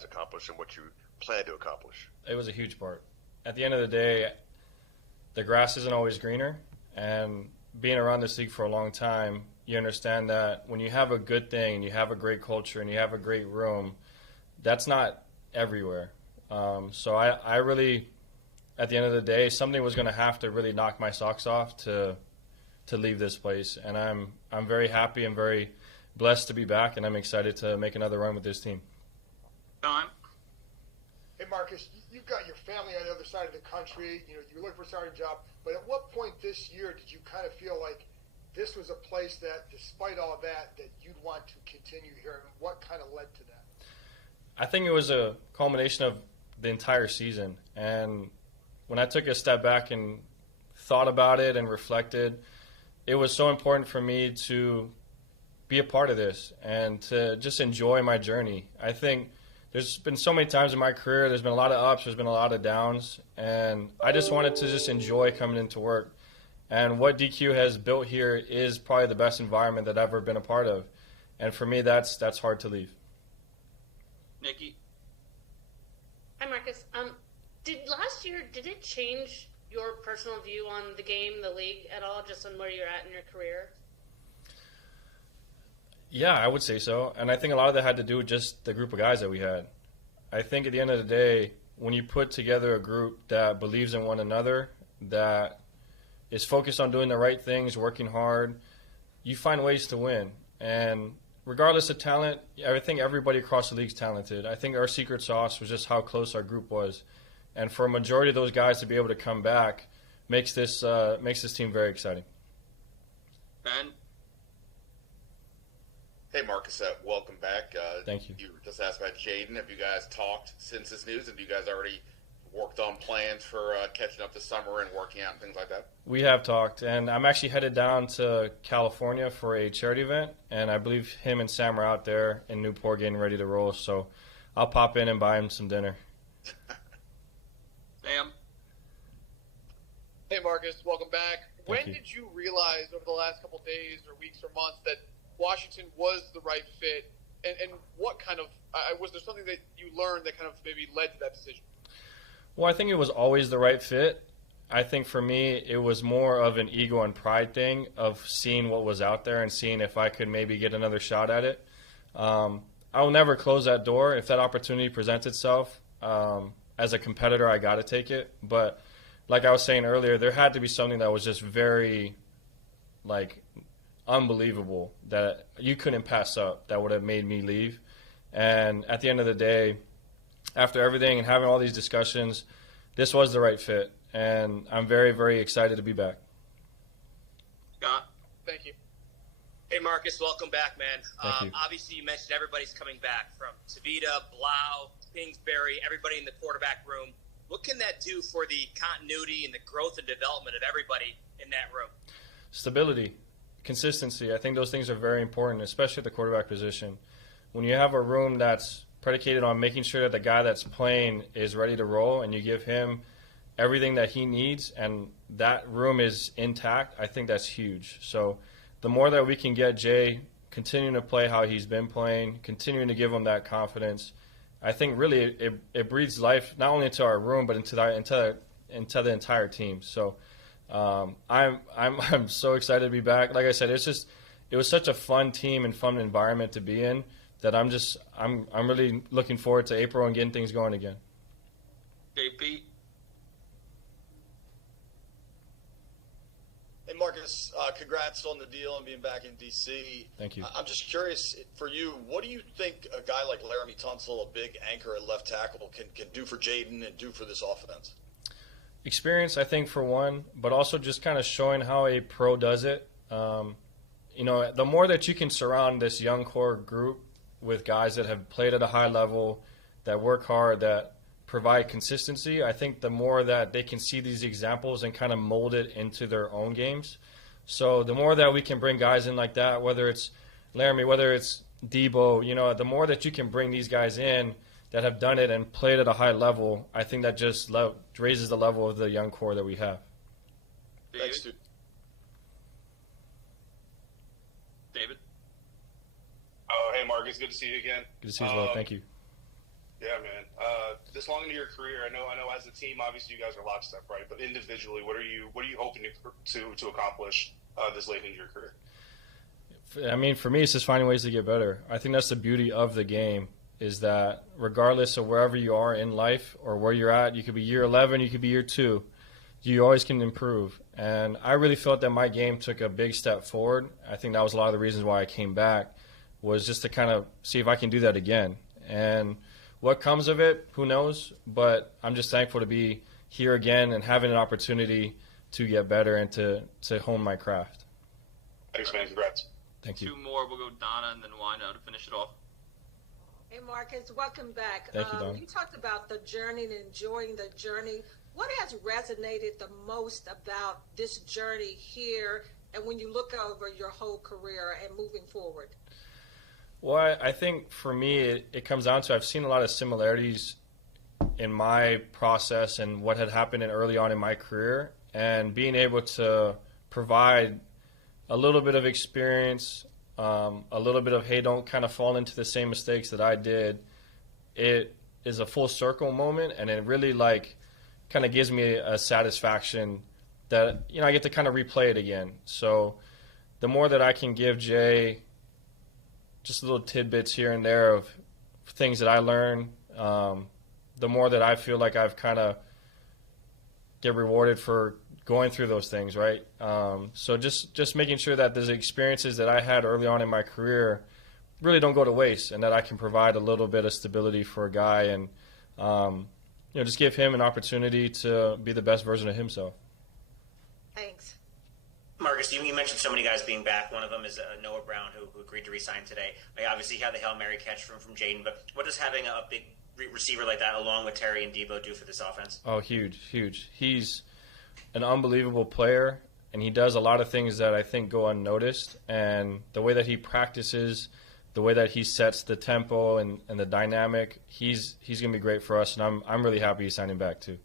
guys accomplished and what you plan to accomplish? It was a huge part. At the end of the day, the grass isn't always greener, and being around this league for a long time, you understand that when you have a good thing and you have a great culture and you have a great room, that's not everywhere. So I really, at the end of the day, something was going to have to really knock my socks off to leave this place, and I'm very happy and very blessed to be back, and I'm excited to make another run with this team. Don? Hey, Marcus, you've got your family on the other side of the country. You know, you're looking for a starting job. But at what point this year did you kind of feel like this was a place that, despite all of that, that you'd want to continue here? And what kind of led to that? I think it was a culmination of the entire season. And when I took a step back and thought about it and reflected, it was so important for me to be a part of this and to just enjoy my journey. I think there's been so many times in my career, there's been a lot of ups, there's been a lot of downs, and I just wanted to just enjoy coming into work. And what DQ has built here is probably the best environment that I've ever been a part of. And for me, that's hard to leave. Nikki? Hi, Marcus. Did it change your personal view on the game, the league at all, just on where you're at in your career? Yeah, I would say so. And I think a lot of that had to do with just the group of guys that we had. I think at the end of the day, when you put together a group that believes in one another, that is focused on doing the right things, working hard, you find ways to win. And regardless of talent, I think everybody across the league is talented. I think our secret sauce was just how close our group was. And for a majority of those guys to be able to come back makes this team very exciting. Ben? Hey, Marcus, welcome back. Thank you. You were just asked about Jaden. Have you guys talked since this news? Have you guys already worked on plans for catching up this summer and working out and things like that? We have talked, and I'm actually headed down to California for a charity event, and I believe him and Sam are out there in Newport getting ready to roll, so I'll pop in and buy him some dinner. Sam? Hey, Marcus, welcome back. When you. did you realize over the last couple days or weeks or months that Washington was the right fit, and what kind of was there something that you learned that kind of maybe led to that decision? Well, I think it was always the right fit. I think for me it was more of an ego and pride thing of seeing what was out there and seeing if I could maybe get another shot at it. I will never close that door. If that opportunity presents itself, as a competitor, I got to take it. But like I was saying earlier, there had to be something that was just very, unbelievable that you couldn't pass up that would have made me leave. And at the end of the day, after everything and having all these discussions, this was the right fit. And I'm very, very excited to be back. Scott? Thank you. Hey, Marcus, welcome back, man. Thank you. Obviously, you mentioned everybody's coming back, from Tavita, Blau, Kingsbury, everybody in the quarterback room. What can that do for the continuity and the growth and development of everybody in that room? Stability, consistency. I think those things are very important, especially at the quarterback position. When you have a room that's predicated on making sure that the guy that's playing is ready to roll and you give him everything that he needs and that room is intact, I think that's huge. So the more that we can get Jay continuing to play how he's been playing, continuing to give him that confidence, I think really it breathes life not only into our room but into the entire team. So I'm so excited to be back. Like I said, it was such a fun team and fun environment to be in that I'm really looking forward to April and getting things going again. JP? Hey, Marcus, congrats on the deal and being back in D.C. Thank you. I'm just curious, for you, what do you think a guy like Laramie Tunsil, a big anchor at left tackle, can do for Jaden and do for this offense? Experience, I think, for one, but also just kind of showing how a pro does it. The more that you can surround this young core group with guys that have played at a high level, that work hard, that provide consistency, I think the more that they can see these examples and kind of mold it into their own games. So the more that we can bring guys in like that, whether it's Laramie, whether it's Debo, the more that you can bring these guys in that have done it and played at a high level, I think that just raises the level of the young core that we have. Thanks, dude. David? Oh, hey, Marcus. Good to see you again. Good to see you as well. Thank you. Yeah, man. This long into your career, I know. As a team, obviously, you guys are lockstep, right? But individually, what are you hoping to accomplish this late into your career? I mean, for me, it's just finding ways to get better. I think that's the beauty of the game, is that regardless of wherever you are in life or where you're at, you could be year 11, you could be year 2, you always can improve. And I really felt that my game took a big step forward. I think that was a lot of the reasons why I came back, was just to kind of see if I can do that again. And what comes of it, who knows? But I'm just thankful to be here again and having an opportunity to get better and to hone my craft. Thanks, man. Congrats. Thank you. 2 more. We'll go Donna and then Wino to finish it off. Hey, Marcus, welcome back. Thank you, Donna. You talked about the journey and enjoying the journey. What has resonated the most about this journey here and when you look over your whole career and moving forward? Well, I think for me, it comes down to I've seen a lot of similarities in my process and what had happened early on in my career, and being able to provide a little bit of experience, a little bit of, hey, don't kind of fall into the same mistakes that I did. It is a full circle moment, and it really kind of gives me a satisfaction that, I get to kind of replay it again. So the more that I can give Jay just little tidbits here and there of things that I learn, the more that I feel like I've kind of get rewarded for going through those things, right? So just making sure that those experiences that I had early on in my career really don't go to waste, and that I can provide a little bit of stability for a guy, and just give him an opportunity to be the best version of himself. Thanks. Marcus, you mentioned so many guys being back. One of them is Noah Brown, who agreed to resign today. Obviously, you had the Hail Mary catch from Jaden, but what does having a big receiver like that, along with Terry and Debo, do for this offense? Oh, huge. He's an unbelievable player, and he does a lot of things that I think go unnoticed. And the way that he practices, the way that he sets the tempo and the dynamic, he's going to be great for us, and I'm really happy he's signing back too.